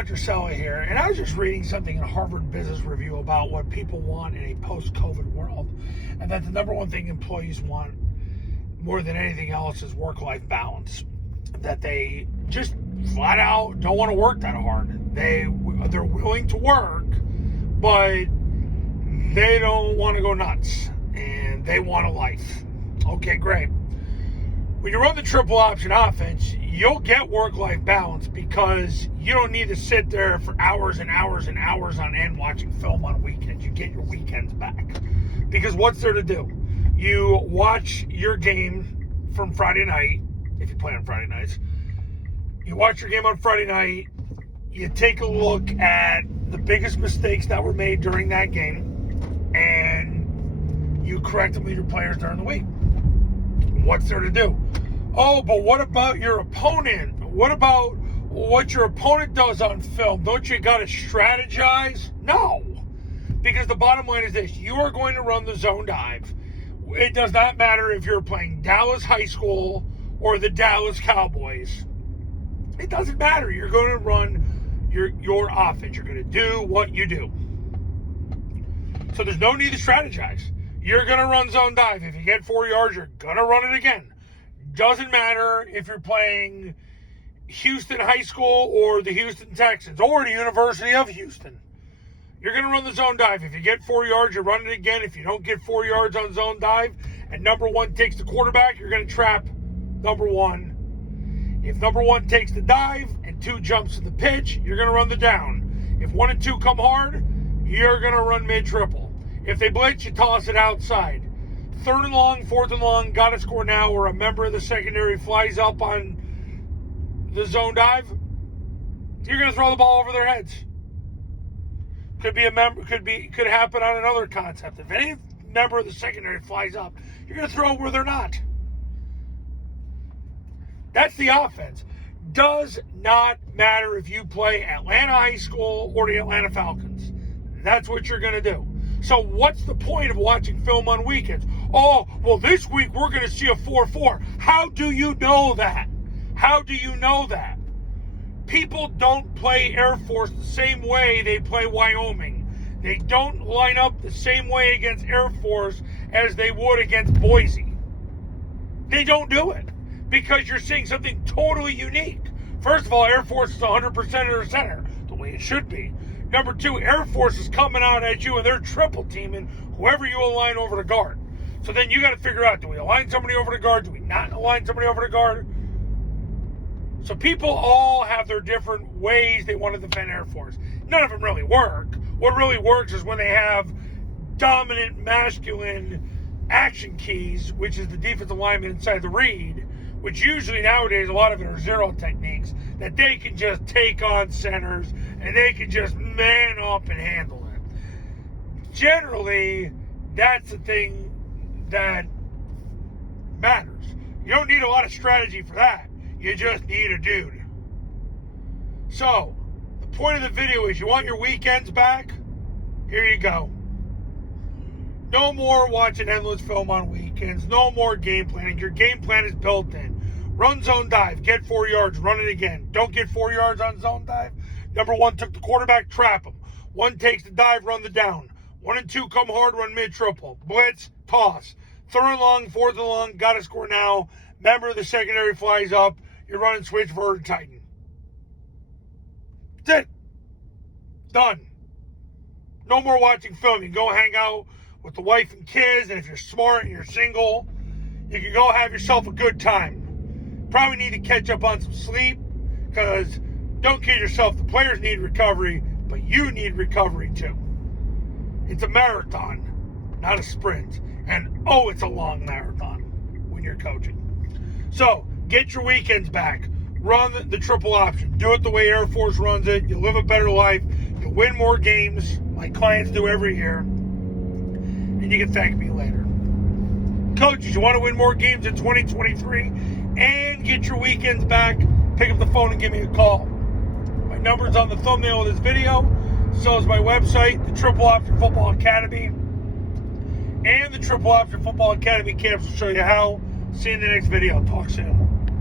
Dr. Sella here, and I was just reading something in Harvard Business Review about what people want in a post-COVID world, and that the number one thing employees want more than anything else is work-life balance. That they just flat out don't want to work that hard. They're willing to work, but they don't want to go nuts, and they want a life. Okay, great. When you run the triple option offense, you'll get work-life balance because you don't need to sit there for hours and hours and hours on end watching film on weekends. You get your weekends back. Because what's there to do? You watch your game from Friday night, if you play on Friday nights. You watch your game on Friday night. You take a look at the biggest mistakes that were made during that game, and you correct them with your players during the week. What's there to do? Oh, but what about your opponent? What about what your opponent does on film? Don't you got to strategize? No. Because the bottom line is this. You are going to run the zone dive. It does not matter if you're playing Dallas High School or the Dallas Cowboys. It doesn't matter. You're going to run your offense. You're going to do what you do. So there's no need to strategize. You're going to run zone dive. If you get 4 yards, you're going to run it again. Doesn't matter if you're playing Houston High School or the Houston Texans or the University of Houston. You're going to run the zone dive. If you get 4 yards, you run it again. If you don't get 4 yards on zone dive and number one takes the quarterback, you're going to trap number one. If number one takes the dive and 2 jumps to the pitch, you're going to run the down. If 1 and 2 come hard, you're going to run mid-triple. If they blitz, you toss it outside. 3rd and long, 4th and long, got to score now, or a member of the secondary flies up on the zone dive, you're going to throw the ball over their heads. Could happen on another concept. If any member of the secondary flies up, you're going to throw where they're not. That's the offense. Does not matter if you play Atlanta High School or the Atlanta Falcons. That's what you're going to do. So what's the point of watching film on weekends? Oh, well, this week we're going to see a 4-4. How do you know that? How do you know that? People don't play Air Force the same way they play Wyoming. They don't line up the same way against Air Force as they would against Boise. They don't do it because you're seeing something totally unique. First of all, Air Force is 100% of their center, the way it should be. Number 2, Air Force is coming out at you and they're triple teaming whoever you align over to guard. So then you got to figure out, do we align somebody over to guard? Do we not align somebody over to guard? So people all have their different ways they want to defend Air Force. None of them really work. What really works is when they have dominant masculine action keys, which is the defensive lineman inside the read, which usually nowadays a lot of it are zero techniques, that they can just take on centers and they can just man up and handle it. Generally, that's the thing that matters. You don't need a lot of strategy for that. You just need a dude. So, the point of the video is you want your weekends back? Here you go. No more watching endless film on weekends. No more game planning. Your game plan is built in. Run zone dive. Get 4 yards. Run it again. Don't get 4 yards on zone dive. Number 1 took the quarterback. Trap him. 1 takes the dive. Run the down. 1 and 2 come hard. Run mid-triple. Blitz. Toss. 3rd and long. 4th and long. Got to score now. Member of the secondary flies up. You're running switch verted Titan. That's it. Done. No more watching film. You can go hang out with the wife and kids, and if you're smart and you're single, you can go have yourself a good time. Probably need to catch up on some sleep, because don't kid yourself, the players need recovery, but you need recovery too. It's a marathon, not a sprint. And it's a long marathon when you're coaching. So, get your weekends back. Run the triple option. Do it the way Air Force runs it. You'll live a better life. You'll win more games, like clients do every year. And you can thank me later. Coaches, you want to win more games in 2023 and get your weekends back, pick up the phone and give me a call. My number's on the thumbnail of this video. So is my website, the Triple Option Football Academy. And the Triple Option Football Academy camps will show you how. See you in the next video. Talk soon.